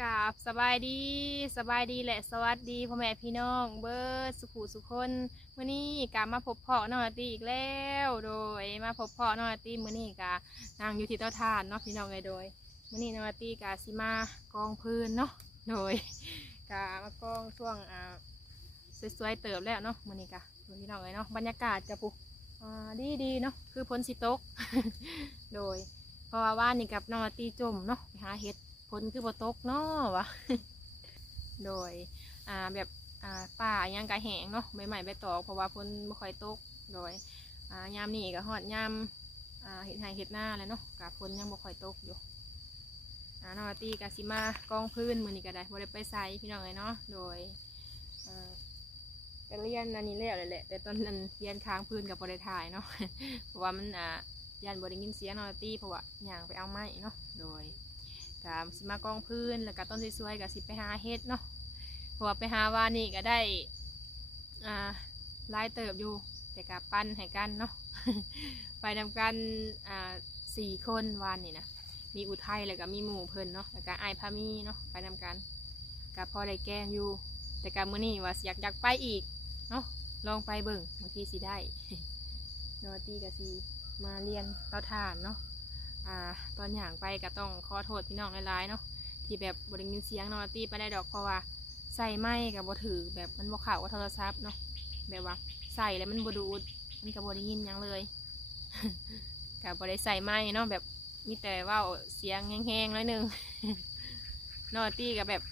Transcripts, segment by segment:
กราบสบายดีสบายดีและสวัสดีพ่อแม่พี่น้อง เบิร์ดสุขุสุคนมื้อนี้กามาพบเพาะนองอาร์ตีอีกแล้ว โดยมาพบเพาะนองอาร์ตีมื้อนี้กานั่งอยู่ที่เตาถ่านเนาะพี่น้องเลยโดยมื้อนี้นองอาร์ตีกาสิมากองพื้นเนาะโดยกามากองช่วงอ่าสวยๆเติบแล้วเนาะมื้อนี้กาพี่น้องเลยเนาะบรรยากาศจะปุอ่าดีดีๆเนาะคือพ้นสิตก โดยเพราะว่าว่านนี่กับนองอาร์ตีจมเนาะไปหาเห็ด นคือบ่ตกเนาะวะโดยอ่าแบบอ่าป่ายังกะแหงเนาะใบใหม่ใบตอกเพราะว่าฝนบ่ค่อยตกโดยอ่ายามนี่ก็ฮอดยามอ่าเห็ดไห่เห็ดหน้าแล้วเนาะกะฝนยังบ่ค่อยตกอยู่อ่านองอาร์ตีกะสิมากองพื้นมื้อนี้ก็ได้บ่ได้ไปไสพี่น้องเลยเนาะโดยอ่าก็เรียนอันนี้แล้วเลยแหละแต่ตอนนั้นเรียนค้างพื้นกับบ่ได้ถ่ายเนาะเพราะว่ามันอ่ายันบ่ได้ยินเสียงนองอาร์ตีเพราะว่าย่างไปเอาไม้เนาะโดย ก็สิมากองพื้นแล้วก็ต้นสวยๆก็สิไปหาเฮ็ดเนาะเพราะว่าไปหาวานี่ก็ได้อ่าลายเติบอยู่ แต่ก็ปั้นให้กันเนาะไปนำกันอ่าสี่คนวานนี่นะมีอุทัยแล้วก็มีหมู่เพิ่นเนาะแล้วก็ไอพามีเนาะไปนำกันก็พอได้แกล้งอยู่ แต่ก็มื้อนี้ว่าอยากอยากไปอีกเนาะลองไปเบิ่งบางทีสิได้นอตี้ก็สิมาเรียนเตาถ่านเนาะ อ่าตอนอย่างไปก็ต้องขอโทษพี่น้องหลายๆเนาะที่แบบบริยินเสียงนอนตีไปได้ดอกเพราะว่าใส่ไม้กับบถือแบบมันบกข่าวกับโทรศัพท์เนาะแบบว่าใส่แล้วมันบดูดมันกับบริยินยังเลยกับบริใส่ไม้เนาะแบบมีแต่ว่าเสียงแห้งๆน้อยนึงนอตีกับแบบ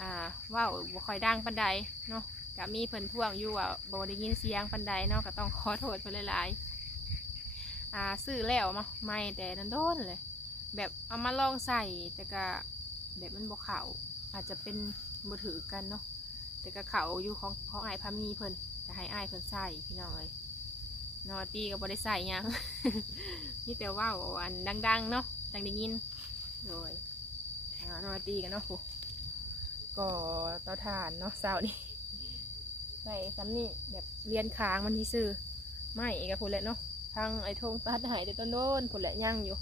อ่าว่าบ่คอยดังปันใดเนาะกับมีเพิ่นท่วงอยู่ว่าบริยินเสียงปันใดเนาะก็ต้องขอโทษเพิ่นหลายๆ อ่าซื้อแล้วมาไม่แต่นันโดนเลย แบบเอามาลองใส่แต่ก็แบบมันบกเขาอาจจะเป็นบถือกันเนาะแต่ก็เขาอยู่ของของไอ้พามีเพิ่นจะให้ไอ้ายเพิ่นใส่พี่น้องเลยนอตีก็บ่ได้ใส่ยังนี่แต่ว่าอันดังๆเนาะจังได้ยินโดยนอตีกันเนาะโหก็เตาถ่านเนาะเสานี่ใส่ซ้ำนี่แบบเรียนค้างมันที่ซื้อไม่อีกกับพูดแหละเนาะ ทางไอ้ทงตัดหายแต่ต้นโดนผลแหละย่างอยู่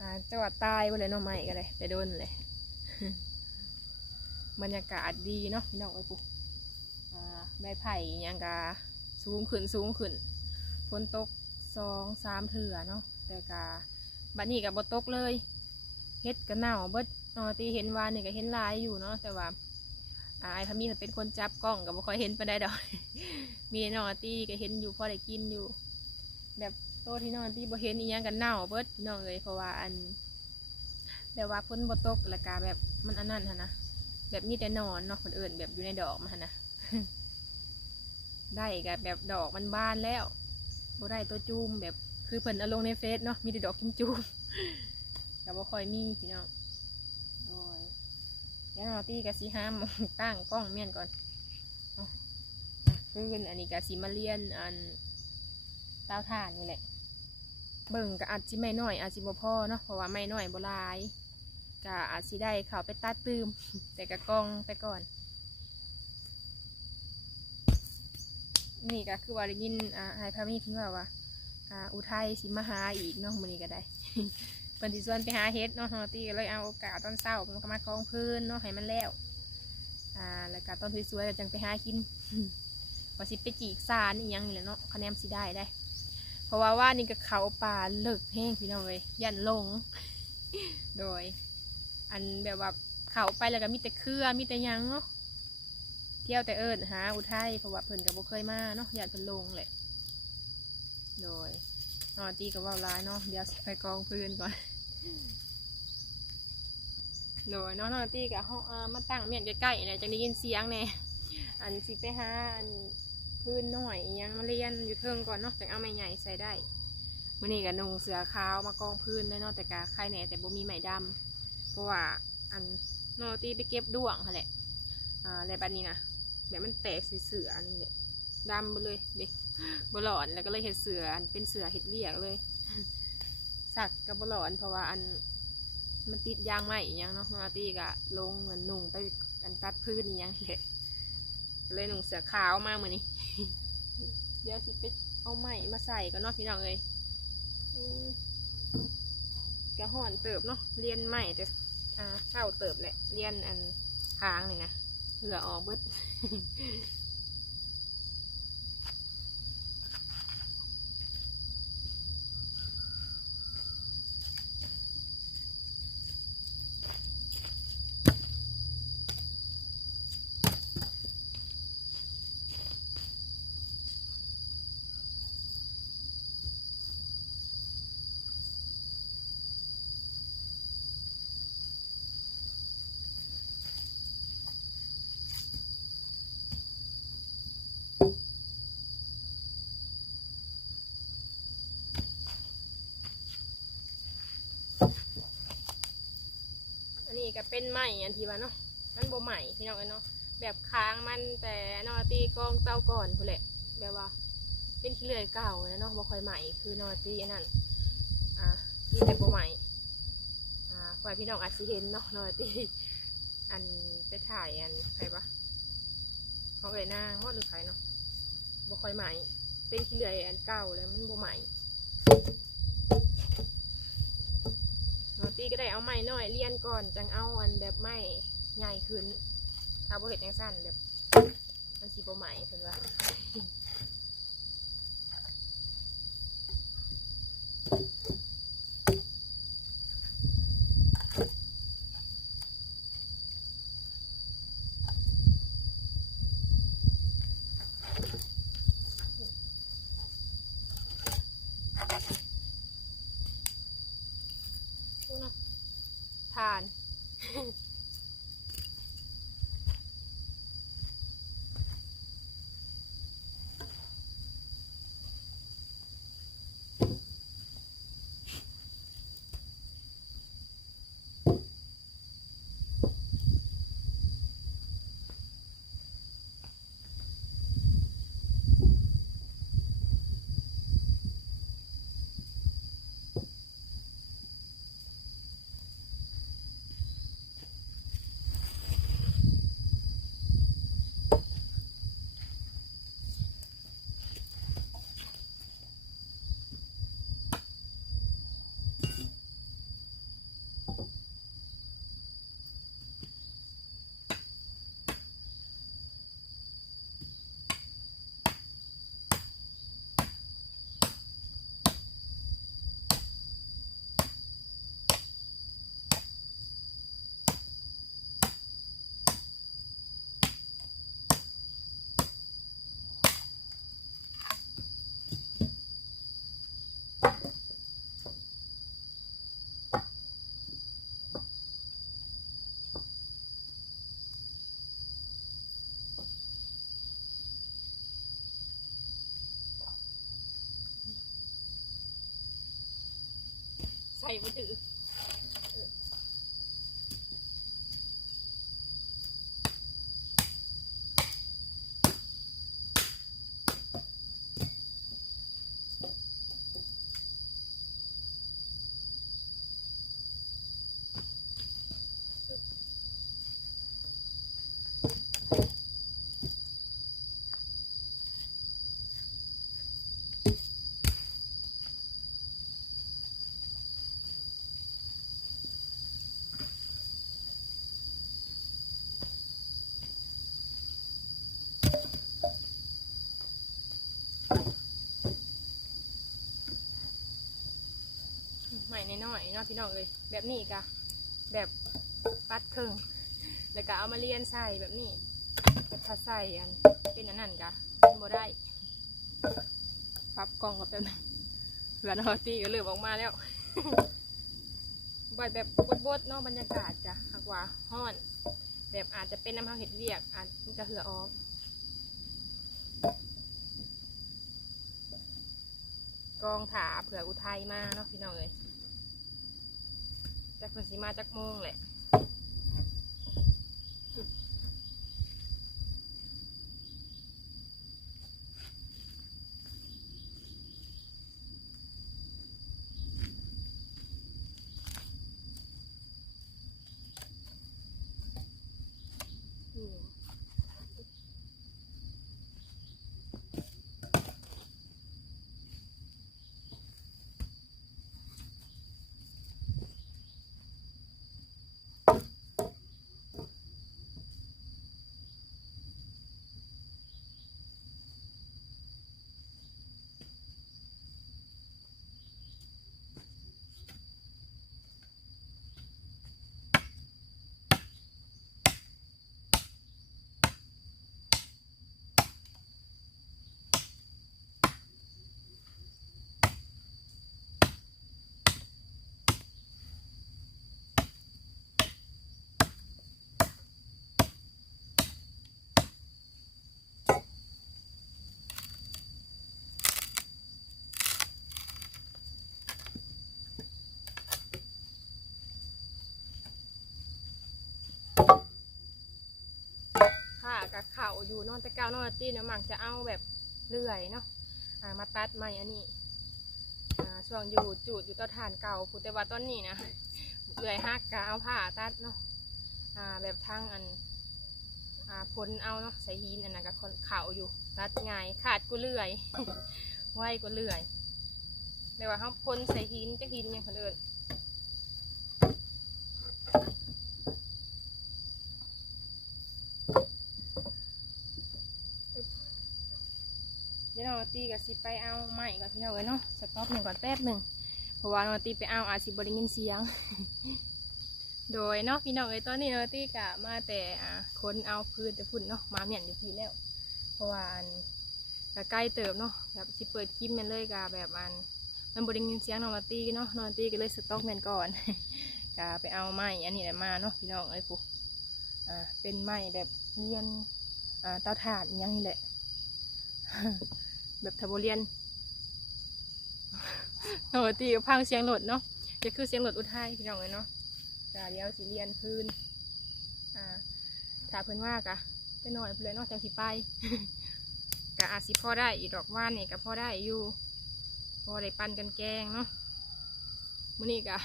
อ่าจังหวัดใต้ไปเลยเนาะไม่กันเลยแต่โดนเลยบรรยากาศดีเนาะพี่น้องไอ้ปุ๊อ่าใบไผ่ยังกาสูงขึ้นสูงขึ้นฝนตกสองสามเถื่อเนาะแต่กาบัดนี้กับบตกเลยเฮ็ดก็เน่าเบิดนอตีเห็นวานนี่ก็เห็นลายอยู่เนาะแต่ว่าไอ้พามีเขาเป็นคนจับกล้องกับบ่ค่อยเห็นไปได้ดอก มีนอตีก็เห็นอยู่พอได้กินอยู่ แบบโตที่นอนที่บ่เห็นอีหยังกันเน่าเบิดพี่น้องเลยเพราะว่าอันแบบว่าพ้นบ่ตกและกาแบบมันอันนั้นหันนะแบบมีแต่หนอนเนาะคนอื่นแบบอยู่ในดอกมันหันนะ ได้กับแบบดอกมันบานแล้วบ่ได้ตัวจูมแบบคือเพิ่นเอาลงในเฟซเนาะมีแต่ดอกจุ่มจูมๆแต่บ่ค่อยมีพี่น้องโอ้ยเดี๋ยวนอตี้กับสีห้ามตั้งกล้องเมียนก่อนอาอะคืออันนี้กับสีมาเรียนอัน เตาถ่านนี่แหละ เบิ่งก็อาจสิไม่น้อย อาจสิบ่พอเนาะเพราะว่าไม่น้อยบ่หลายก็อาจสิได้เข้าไปตัดตืม แต่ก็กองไปก่อน นี่ก็คือว่าได้ยินอ่าไอ้พามีทิ้งว่าว่าอ่าอุทัยสิมาหาอีกเนาะมื้อนี้ก็ได้ เพิ่นสิชวนไปหาเฮ็ดเนาะตีก็เลยเอาโอกาสตอนเช้ามันก็มากองพื้นเนาะให้มันแล้วอ่าแล้วก็ตอนสวยๆแล้วจังไปหากินว่าสิไปจีกซานอีหยังนี่แหละเนาะคะแนนสิได้ได้ เพราะว่าว่านี่ก็เขาป่าเลิกแห้งพี่น้องเลยยันลง โดย อันแบบว่าเขาไปแล้วก็มีแต่เครือมีแต่ยังเนาะเที่ยวแต่เอิญหาอุทัยเพราะว่าเพิ่นก็บ่เคยมาเนาะยันเพิ่นลงแหละโดยนอนตีกับว่าร้ายเนาะเดี๋ยวไปกองพื้นก่อนโดยเนาะนอนตีกับเขาอ่ามาตั้งเมียนใกล้ๆเนี่ยจังได้ยินเสียงแน่อันสิไปหาอัน พื้นหน่อยยังมาเรียนอยู่เทิงก่อนเนาะแต่เอาไม้ใหญ่ใส่ได้มื่อนี้ก็นุ่งเสือขาวมากองพื้นเลยเนาะแต่กาไข่แหน่แต่บ่มีไม้ดำเพราะว่าอันโนตีไปเก็บด้วงค่ะแหละอ่าอะไรแบบนี้นะแบบมันแตกสีเสืออันนี้แหละดำไปเลยเด็กบหลอนแล้วก็เลยเห็ดเสืออันเป็นเสือเห็ดเวียกเลย สักกับบหลอนเพราะว่าอันมันติดยางไหมยังเนาะนอตีก็ลงเหมือนนุ่งไปอันตัดพื้นอหยังแหละเลยหนุ่งเสือขาวมากเหมือนนี้ ดี๋ยวสิไปเอาไหมมาใส่ก็เนาะพี่น้องเลยกระห่อนเติบเนาะเรียนใหม่แต่อ่าเข้าเติบแหละเรียนอันค้างนี่นะเหลือออกเบิด เป็นไหมอันที่ว่าเนาะมันบ่ใหม่พี่น้องเอ้ยเนาะแบบค้างมันแต่นอตีกองเต้าก่อนพู้นแหละแบบว่า เป็นขี้เลื่อยเก่านะเนาะบ่ค่อยใหม่คือนอตีอันนั้นอ่าที่แต่บ่ใหม่อ่าฝ่ายพี่น้องอาจสิเห็นเนาะนอตีอันไปถ่ายอันใครปะของเอ๋ยนางมอดหรือใครเนาะบ่ค่อยใหม่เป็นขี้เลื่อยอันเก่าแล้วมันบ่ใหม่ นอตี ก็ได้เอาไม้น้อยเลียนก่อนจังเอาอันแบบไม้ใหญ่ขึ้นเอาบ่เห็ดจังสั้นแบบมันสีบ่ไหมเพิ่นว่า ดูเนาะทาน ใส่มือถือ พี่น้องเลยแบบนี้กะแบบปัดเครึ่งแล้วก็เอามาเลียนใส่แบบนี้แต่ถ้าใส่อันเป็นอันนั้นกะมันบ่ได้ปรับกล้องกับแบบนั้นเหลือนอตี้ก็เริ่มออกมาแล้วบดแบบบดๆเนาะบรรยากาศจ้ะหากว่าห้อน แบบอาจจะเป็นน้ำเฮาเห็ดเวียก อาจจะเหือออกกองถาเผื่ออุทัยมาเนาะพี่น้องเลย จากเพิ่นสิมาจากโมงแหละอืม อยู่นอนต่เก้านอนตีเนี่ยมักจะเอาแบบเลื่อยเนาะมาตัดไม้อันนี้ช่วงอยู่จูดอยู่เตาถ่านเก่าพูดแต่ว่าตอนนี้นะเลื่อยฮักกะเอาผ้าตัดเนาะแบบทางอันพ้นเอาเนาะใส่หินอันนั้นก็คนเข่าอยู่ตัดง่ายขาดกูเลื่อยไหวกูเลื่อยแต่ว่าเขาพ้นใส่หินจะหินอย่างคนอื่น เดี๋ยวเราตี กับสิไปเอาไม้ก่อนพี่น้องเอ้ยเนาะสต็อปหนึ่งก่อนแป๊บหนึ่งเพราะว่าเราตีไปเอาอาจสิบริเงินเสียง โดยเนาะพี่น้องเอ้ยตอนนี้เราตีกะมาแต่อ่าค้นเอาพื้นแต่พุ่นเนาะมาเหมียนอยู่พี่แล้ว เพราะว่าอันก็ใกล้เติบเนาะแบบสิเปิดคลิปมันเลยกะแบบอันมันบริเงินเสียงนอนตีเนาะนอนตีก็เลยสต็อกแมนก่อนกะไปเอาไม้อันนี้แหละมาเนาะพี่น้องเอ้ยปุ๊อ่าเป็นไม้แบบเรียนอ่าเตาถ่านอหยังนี่แหละ แบบทาโบเรียนโอ้ตีกับพังเสียงรถเนาะจะคือเสียงรถอุทัยพี่น้องเลยเนาะกะเดี๋ยวสิเรียนพื้นอ่าถ้าเพิ่นว่ากะจะหน่อยเพื่อนเนาะจังสิไปกะอาสิพ่อได้อีกดอกว่านนี่กะพ่อได้อยู่พอได้ปั่นกันแกงเนาะมื้อนี้กะ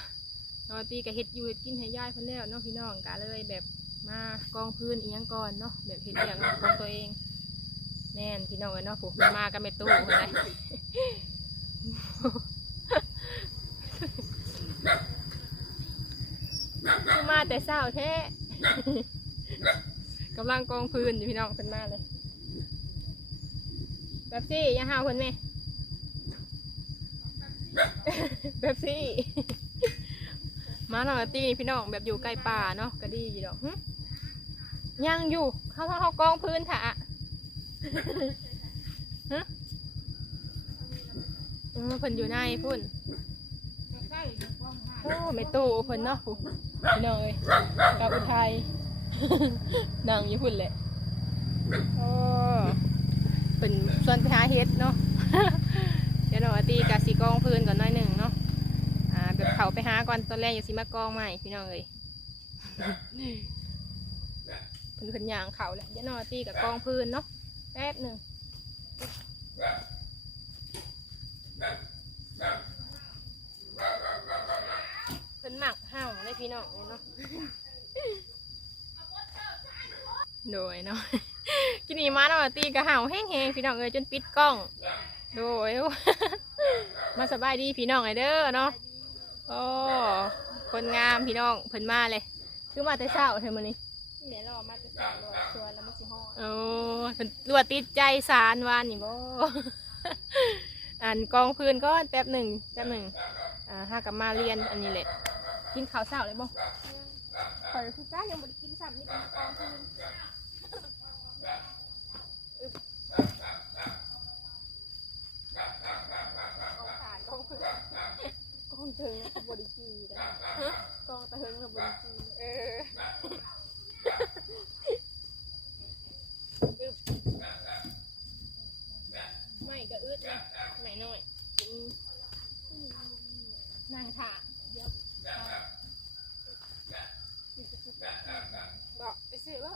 นอนตีกะเฮ็ดอยู่เฮ็ดกินให้ยายเพิ่นแล้วเนาะพี่น้องกะเลยแบบมากองพื้นอียังก่อนเนาะแบบเฮ็ดอย่างของตัวเอง น่นพี่น้องเอ้ยเนาะผูกมากันไม่ตู้คนใดคือมาแต่เศร้าแท้กำลังกองพื้นอยู่พี่น้องเป็นมาเลยแบบซี่ยังหาคนไหมแบบซี่มาหน่อยตีนี่พี่น้องแบบอยู่ใกล้ป่าเนาะก็ดีอยู่ดอกหึยังอยู่เขาเขาเขากองพื้นถะ ฮะเออเพิ่นอยู่ในพุ่นโอ้ไม่ตู้เพิ่นเนาะพี่น้องเอ้ยกับอุทัย นั่งอยู่พุ่นแหละโอ้เพิ่นชวนไปหาเฮ็ดเนาะ เดี๋ยวเราตีกะสีกองพื้นก่อนหน่อยหนึ่งเนาะ อ่าแบบเขาไปหาก่อนตอนแรกอยู่สิมากองใหม่พี่น้องเอ้ยเพิ่นเพิ่นยางเขาแหละเดี๋ยวเราตีกับกองพื้นเนาะ แป๊บหนึ่งเพิ่นหมักห่าวเลยพี่น้องเลยเนาะโดยเนาะกินนี่มาเนาะตีกระห่าวแห้งๆพี่น้องเอ้ยจนปิดกล้อง โดยมาสบายดีพี่น้องไอเด้อเนาะโอ้คนงามพี่น้องเพิ่นมาเลย คือมาแต่เช้าเท่ามื้อนี้ โอ้เพิ่นรวดติดใจสารวานนี่บ่อันกองพื้นก็แป๊บหนึ่งแป๊บหนึ่งอ่าห้ากับมาเรียนอันนี้แหละ กินข้าวเช้าเลยบ่ข่อยคือก้ายังบ่ได้กินซ้ำนี่กองพื้นกองฐานกองพื้นกองเทิงกับบริจีนะกองเทิงกับบริจี เออไม่ก็อึดนะไม่น้อยกินนั่งถ่าเดี๋ยวบอกไปซื้อว่า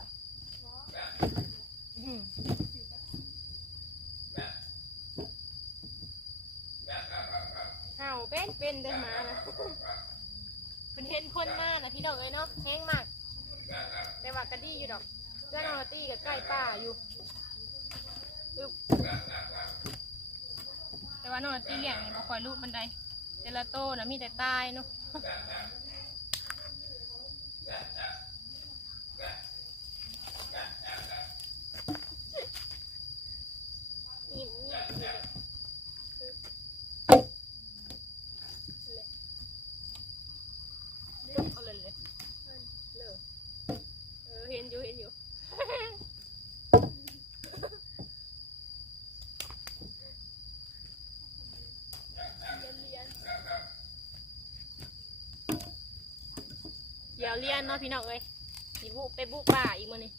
อืม เป็นเป็นเดินมานะเป็นเห็นคนมานะพี่น้องเอ้ยเนาะแห้งมาก แต่ว่ากระดีอยู่ดอกเจ้อนอตี้กับใกล้ป่าอยู่อึบแต่ว่านอตี้เลี้ยงนี่บ่คอยลูกบันไดแต่ละโตนะมีแต่ตายเนาะอิ่มๆอยู่เลยอึ๊บเลยเอาเลยเลยเลยเออเห็นอยู่เห็นอยู่ เลียวเรียนเนาะพี่น้องเอ้ยสิบุไปบุป่าอีกมื้อนี้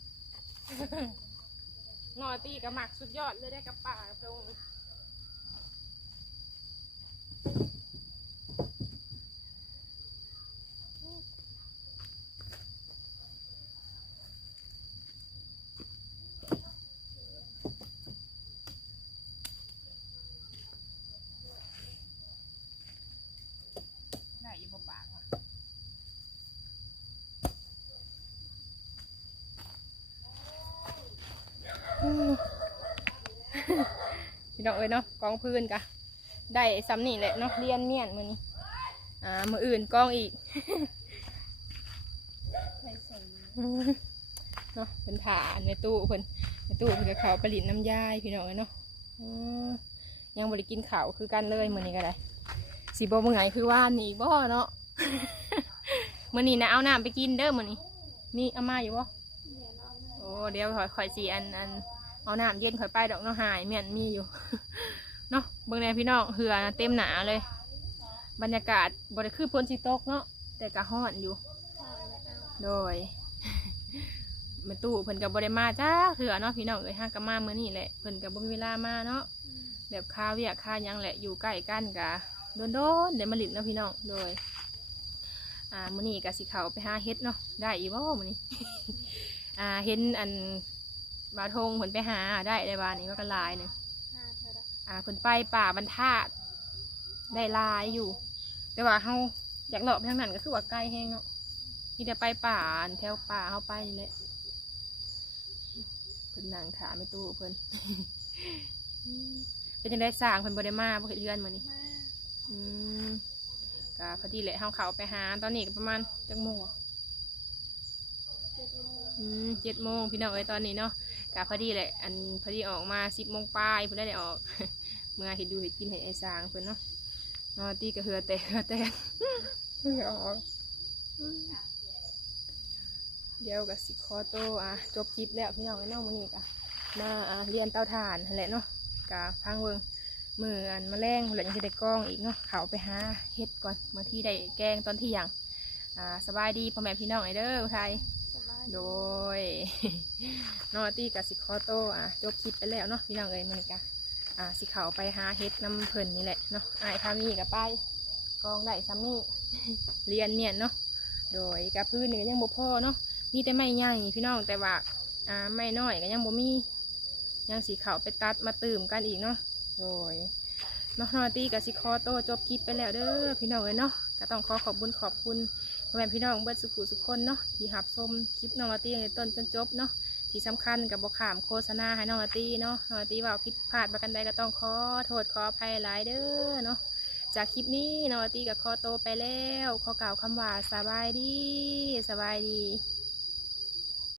นอตีกับหมักสุดยอดเลยได้กับป่าตรง พี่น้องเอ้ยเนาะกองพื้นกะได้ซ้ำนี่แหละเนาะเรียนเมียนมือนี้อ่ามืออื่นกองอีกเนาะเป็นผ่านในตู้เพิ่นในตู้เพิ่นกับเขาผลิตน้ำยายพี่น้องเอ้ยเนาะอืมยังบริกินข้าวคือกันเลยมือนี้ก็ได้สีบมื่อไงคือว่านี่บ่เนาะมือนี้นะเอาน้ำไปกินเด้อมือนี้มีเอามาอยู่บ่เนี่ยเนาะโอ้เดี๋ยวขอยขอยสีอันอัน เอาน้ำเย็นข่อยไปดอกเนาะหายเมียนมีอยู่ เนาะเบิ่งแน่พี่น้องเหือนะเต็มหนาเลย บรรยากาศบริคือพ้นสิตกเนาะแต่กะฮ้อนอยู่ โดยม่ตู้เพิ่นกับบริมาจ้าเถื่อเนาะพี่น้องเอ้ยห้างกะมาเมื่อนี่แหละเพิ่นกับบ่มีเวลามาเนาะแบบค่าเวียกค่ายังแหละอยู่ใกล้กันกะโดนโดนๆเดี๋ยวมาหลินเนาะพี่น้องโดยอ่ามื้อนี้กะสิเขาไปหาเฮ็ดเนาะได้อีบ่มื้อนี้อ่าเห็นอัน บาทงเพิ่นไปหาได้ได้บานี้ว่ากันหลายหนึงห้าเท่าไรอ่าเพิ่นไปป่าบรรทัดได้หลายอยู่ แต่ว่าเฮาอยากเลาะไปทางนั้นก็คือว่าไกลแฮงเนาะมีแต่ไปป่าอันแถวป่าเฮาไปนี่แหละเพิ่นนั่งถามไม่ตู้เพิ่นเป็นจังไดสร้างเพิ่นบ่ได้มาบ่เฮ็ดเรือนมื้อนี้มาอืมก็พอดีแหละเฮาเข้าไปหาตอนนี้ก็ประมาณจักโมงอะเจ็ดโมงอืมเจ็ดโมงพี่น้องเอ้ยตอนนี้เนาะ ก็พอดีแหละอันพอดีออกมาสิบโมงปลายเพิ่นได้ได้ออก เมื่อเห็ดดูเห็ดกินเห็ดไอ้สางเพิ่นเนาะนอนตีก็เหือแตกเหือแตกเพิ่งออกเดี๋ยวกับสิคอโตอะจบคลิปแล้วพี่น้องไอ้น้องมื้อนี้กะมาเรียนเตาถ่านแหละเนาะกะพังเบิ่งมืออันแมลงหลังจะได้กล้องอีกเนาะเขาไปหาเฮ็ดก่อนบางทีได้แกงตอนที่ยงอ่าสบายดีพ่อแม่พี่น้องไอ้เด้ออุทัยสบาย โดยนอตี้กับสิคอโตอะจบคลิปไปแล้วเนาะพี่น้องเอ้ยมันกะอ่าสิเขาไปหาเฮ็ดน้ำเพิ่นนี่แหละเนาะไอายพามีกับไปกองได้ซ้ำนี่เรียนเมียเนาะโดยกับพื้นนี่ก็ยังบ่พอเนาะมีแต่ไม้ใหญ่พี่น้องแต่ว่าอ่าไม้น้อยก็ยังบ่มียังสีเขาไปตัดมาตื่มกันอีกเนาะโดยเนาะนอตี้กับสิคอโตจบคลิปไปแล้วเด้อพี่น้องเอ้ยเนาะก็ต้องขอขอบคุญขอบคุณ พ่อแม่พี่น้องเบิดสุขุสุขคนเนาะที่หับชมคลิปน้องลาร์ตี้ในต้นจนจบเนาะที่สำคัญกับบขามโฆษณาให้น้องลาร์ตี้เนาะน้องลาร์ตี้ว่าผิดพลาดประกันใดก็ต้องขอโทษขออภัยหลายเด้อเนาะจากคลิปนี้น้องลาร์ตี้กับคอโตไปแล้วขอกล่าวคำว่าสบายดีสบายดี